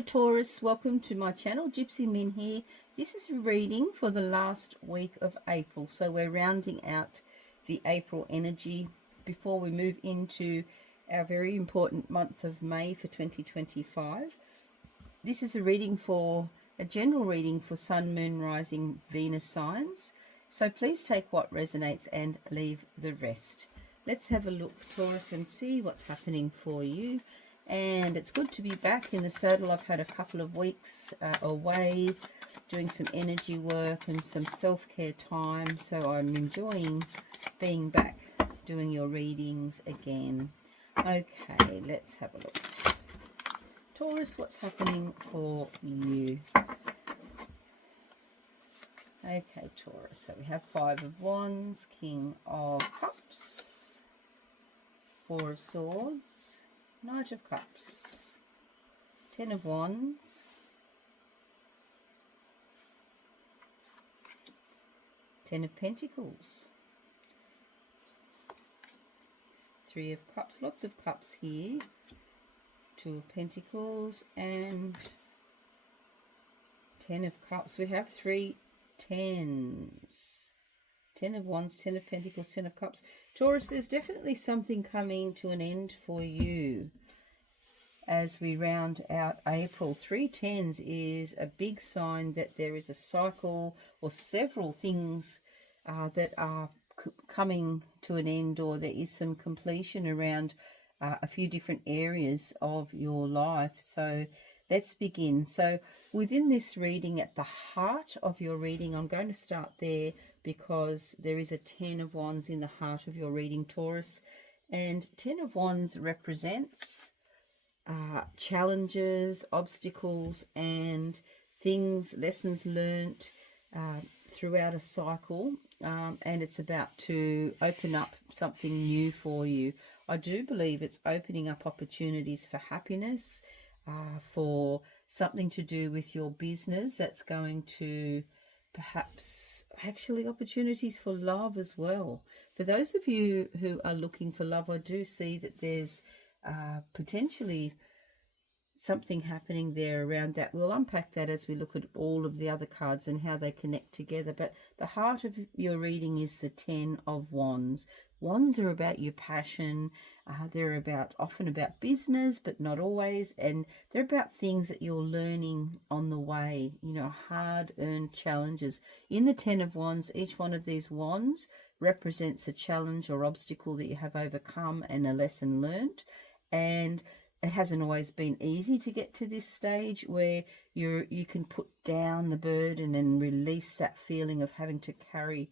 Hello Taurus, welcome to my channel. GypsyMin here. This is a reading for the last week of April. So we're rounding out the April energy before we move into our very important month of May for 2025. This is a general reading for Sun, Moon, Rising, Venus signs. So please take what resonates and leave the rest. Let's have a look, Taurus, and see what's happening for you. And it's good to be back in the saddle. I've had a couple of weeks away doing some energy work and some self-care time, so I'm enjoying being back doing your readings again. Okay, let's have a look. Taurus, what's happening for you? Okay, Taurus, so we have Five of Wands, King of Cups, Four of Swords, Knight of Cups, Ten of Wands, Ten of Pentacles, Three of Cups, lots of cups here, Two of Pentacles, and Ten of Cups. We have three tens. Ten of Wands, Ten of Pentacles, Ten of Cups. Taurus, there's definitely something coming to an end for you as we round out April. Three tens is a big sign that there is a cycle or several things that are coming to an end, or there is some completion around a few different areas of your life. So let's begin. So within this reading, at the heart of your reading, I'm going to start there because there is a Ten of Wands in the heart of your reading, Taurus. And Ten of Wands represents challenges, obstacles, and things, lessons learnt throughout a cycle. And it's about to open up something new for you. I do believe it's opening up opportunities for happiness, for something to do with your business that's going to perhaps actually opportunities for love as well. For those of you who are looking for love, I do see that there's potentially something happening there around that. We'll unpack that as we look at all of the other cards and how they connect together. But the heart of your reading is the Ten of Wands. Wands are about your passion. They're often about business, but not always. And they're about things that you're learning on the way, hard-earned challenges. In the Ten of Wands, each one of these wands represents a challenge or obstacle that you have overcome and a lesson learned. And it hasn't always been easy to get to this stage where you can put down the burden and release that feeling of having to carry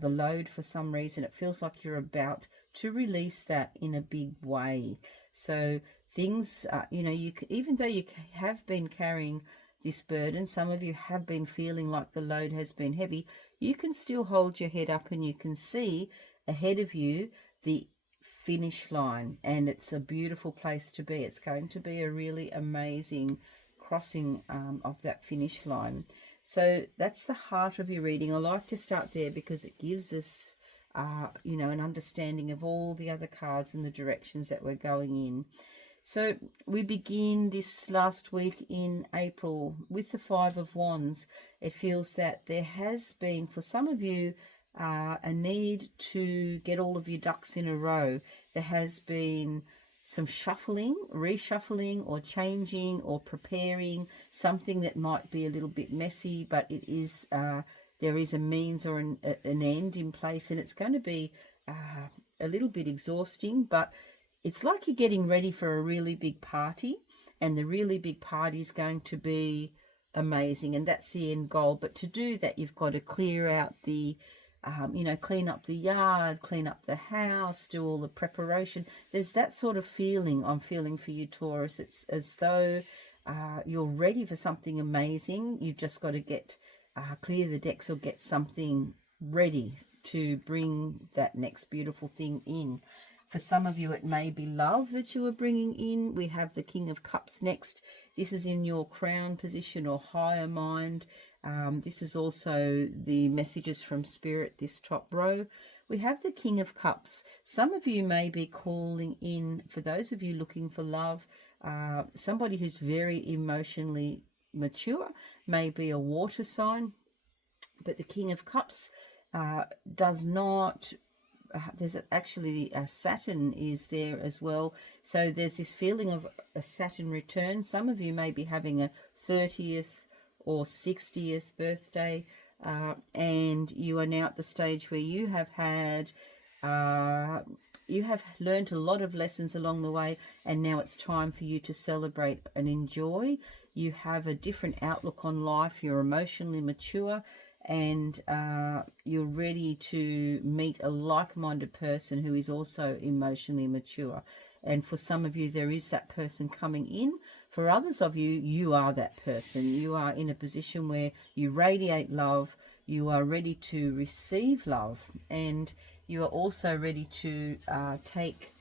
the load for some reason. It feels like you're about to release that in a big way. So things, even though you have been carrying this burden, some of you have been feeling like the load has been heavy, you can still hold your head up and you can see ahead of you the finish line, and it's a beautiful place to be. It's going to be a really amazing crossing of that finish line. So that's the heart of your reading. I like to start there because it gives us an understanding of all the other cards and the directions that we're going in. So we begin this last week in April with the Five of Wands. It feels that there has been, for some of you, a need to get all of your ducks in a row. There has been some shuffling, reshuffling, or changing, or preparing something that might be a little bit messy, but it is there is a means or an end in place, and it's going to be a little bit exhausting, but it's like you're getting ready for a really big party, and the really big party is going to be amazing, and that's the end goal. But to do that, you've got to clear out the clean up the yard, clean up the house, do all the preparation. There's that sort of feeling I'm feeling for you, Taurus. It's as though you're ready for something amazing. You've just got to clear the decks or get something ready to bring that next beautiful thing in. For some of you, it may be love that you are bringing in. We have the King of Cups next. This is in your crown position or higher mind. This is also the messages from Spirit, this top row. We have the King of Cups. Some of you may be calling in, for those of you looking for love, Somebody who's very emotionally mature may be a water sign, but the King of Cups does not. There's actually Saturn is there as well, so there's this feeling of a Saturn return. Some of you may be having a 30th or 60th birthday, and you are now at the stage where you have had you have learned a lot of lessons along the way, and now it's time for you to celebrate and enjoy. You have a different outlook on life. You're emotionally mature, and you're ready to meet a like-minded person who is also emotionally mature. And for some of you, there is that person coming in. For others of you, you are that person. You are in a position where you radiate love. You are ready to receive love, and you are also ready to take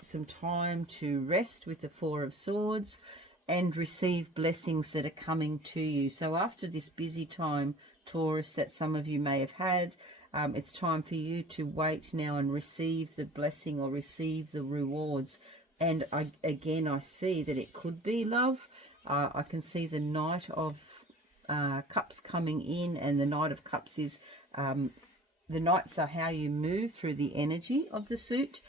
some time to rest with the Four of Swords and receive blessings that are coming to you. So after this busy time, Taurus, that some of you may have had, it's time for you to wait now and receive the blessing or receive the rewards. And I see that it could be love. I can see the Knight of Cups coming in, and the Knight of Cups is the Knights are how you move through the energy of the suit,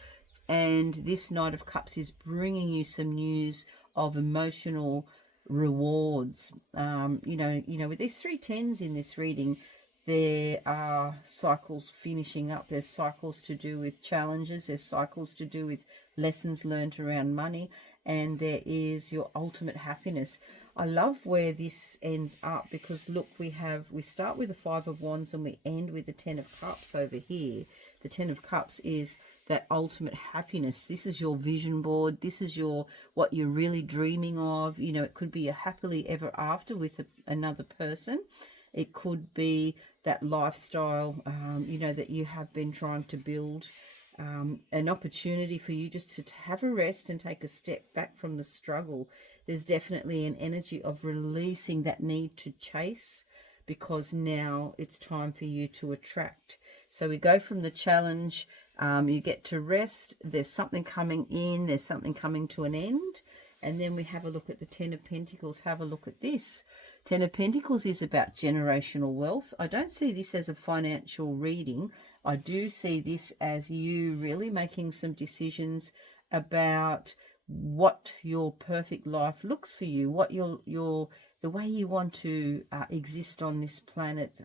and this Knight of Cups is bringing you some news of emotional rewards. You know, with these 3 tens in this reading, there are cycles finishing up. There's cycles to do with challenges. There's cycles to do with lessons learned around money, and there is your ultimate happiness. I love where this ends up, because look, we start with the 5 of Wands and we end with the 10 of Cups over here. The 10 of Cups is that ultimate happiness. This is your vision board. This is what you're really dreaming of. You know, it could be a happily ever after with another person. It could be that lifestyle, you know, that you have been trying to build. An opportunity for you just to have a rest and take a step back from the struggle. There's definitely an energy of releasing that need to chase, because now it's time for you to attract. So we go from the challenge, you get to rest, there's something coming in, there's something coming to an end, and then we have a look at the 10 of Pentacles. Have a look at this. 10 of Pentacles is about generational wealth. I don't see this as a financial reading. I do see this as you really making some decisions about what your perfect life looks for you, what the way you want to exist on this planet,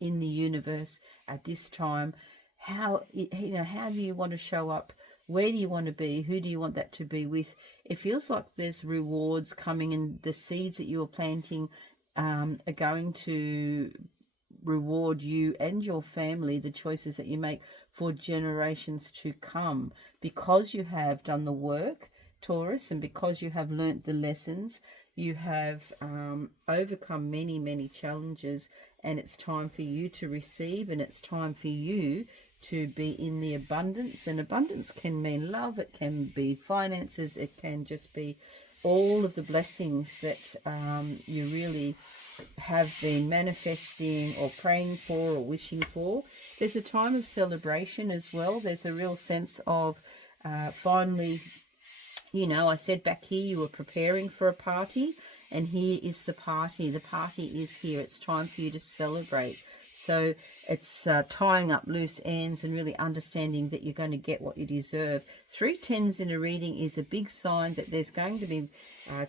in the universe at this time. How do you want to show up? Where do you want to be? Who do you want that to be with? It feels like there's rewards coming, and the seeds that you are planting are going to reward you and your family, the choices that you make for generations to come, because you have done the work, Taurus, and because you have learnt the lessons. You have overcome many challenges, and it's time for you to receive, and it's time for you to be in the abundance. And abundance can mean love, it can be finances, it can just be all of the blessings that you really have been manifesting or praying for or wishing for. There's a time of celebration as well. There's a real sense of finally, you know, I said back here you were preparing for a party, and here is the party. The party is here. It's time for you to celebrate. So it's tying up loose ends and really understanding that you're going to get what you deserve. 3 tens in a reading is a big sign that there's going to be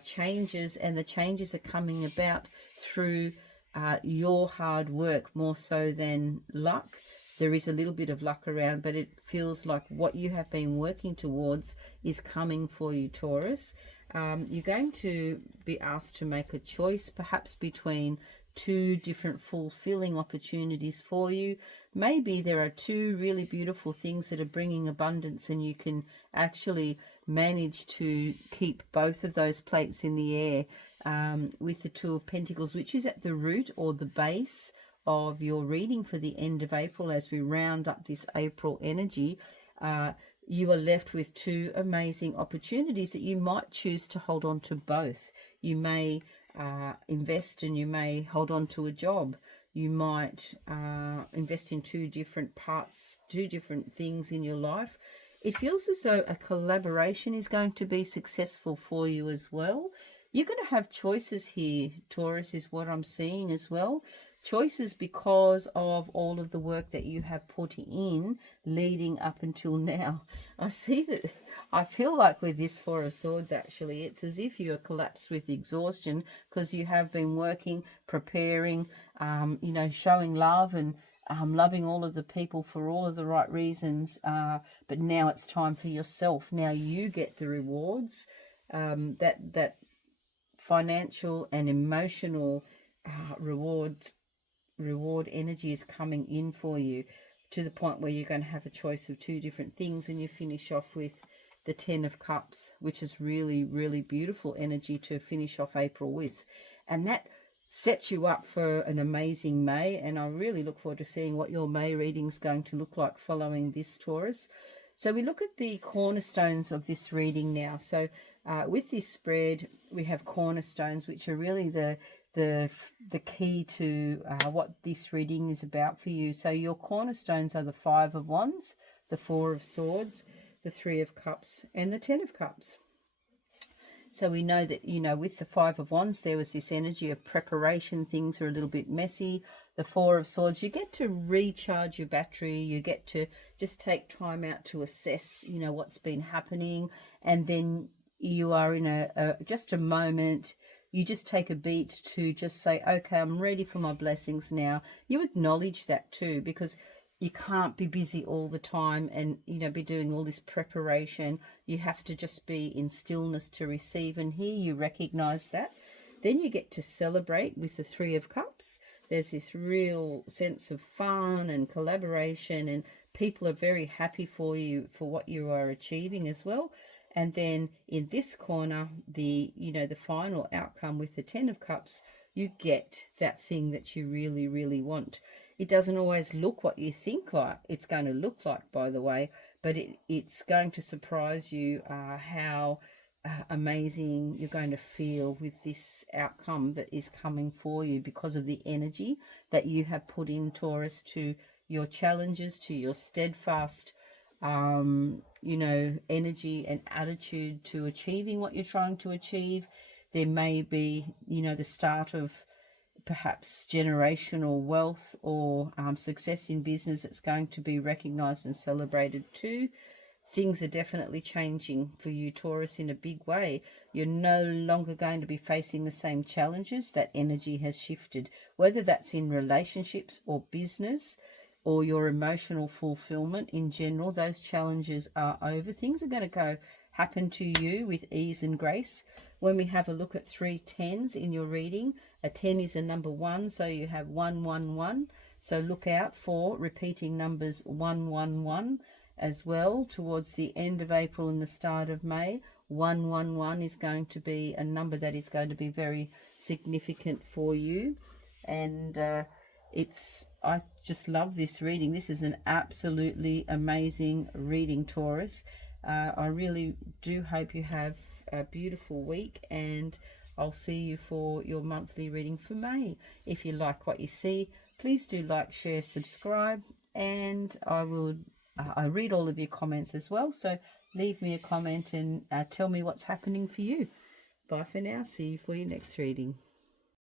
changes, and the changes are coming about through your hard work more so than luck. There is a little bit of luck around, but it feels like what you have been working towards is coming for you, Taurus. You're going to be asked to make a choice, perhaps between 2 different fulfilling opportunities for you. Maybe there are 2 really beautiful things that are bringing abundance, and you can actually manage to keep both of those plates in the air with the 2 of Pentacles, which is at the root or the base of your reading for the end of April. As we round up this April energy, you are left with 2 amazing opportunities that you might choose to hold on to both. You may invest, and you may hold on to a job. You might invest in 2 different parts, 2 different things in your life. It feels as though a collaboration is going to be successful for you as well. You're going to have choices here, Taurus, is what I'm seeing as well. Choices because of all of the work that you have put in leading up until now. I see that, I feel like with this Four of Swords, actually, it's as if you are collapsed with exhaustion because you have been working, preparing, you know, showing love and loving all of the people for all of the right reasons. But now it's time for yourself. Now you get the rewards, that financial and emotional reward energy is coming in for you, to the point where you're going to have a choice of two different things, and you finish off with the 10 of Cups, which is really, really beautiful energy to finish off April with. And that sets you up for an amazing May, and I really look forward to seeing what your May reading is going to look like following this, Taurus. So we look at the cornerstones of this reading now. So with this spread, we have cornerstones, which are really the key to what this reading is about for you. So your cornerstones are the Five of Wands, the Four of Swords, the Three of Cups, and the 10 of Cups. So we know that, you know, with the Five of Wands, there was this energy of preparation. Things are a little bit messy. The Four of Swords, you get to recharge your battery. You get to just take time out to assess, you know, what's been happening. And then you are in just a moment. You just take a beat to just say, okay, I'm ready for my blessings now. You acknowledge that too, because you can't be busy all the time and, you know, be doing all this preparation. You have to just be in stillness to receive. And here you recognize that. Then you get to celebrate with the Three of Cups. There's this real sense of fun and collaboration, and people are very happy for you for what you are achieving as well. And then in this corner, the final outcome with the 10 of Cups, you get that thing that you really, really want. It doesn't always look what you think like it's going to look like, by the way, but it's going to surprise you how amazing you're going to feel with this outcome that is coming for you, because of the energy that you have put in, Taurus, to your challenges, to your steadfast energy and attitude to achieving what you're trying to achieve. There may be, the start of perhaps generational wealth or success in business that's going to be recognized and celebrated too. Things are definitely changing for you, Taurus, in a big way. You're no longer going to be facing the same challenges. That energy has shifted, whether that's in relationships or business or your emotional fulfillment in general. Those challenges are over. Things are going to happen to you with ease and grace. When we have a look at 3 10s in your reading, a 10 is a number 1, so you have 111. So look out for repeating numbers 111 as well towards the end of April and the start of May. 111 is going to be a number that is going to be very significant for you. And I just love this reading. This is an absolutely amazing reading, Taurus. I really do hope you have a beautiful week, and I'll see you for your monthly reading for May. If you like what you see, please do like, share, subscribe, and I read all of your comments as well, so leave me a comment and tell me what's happening for you. Bye for now. See you for your next reading.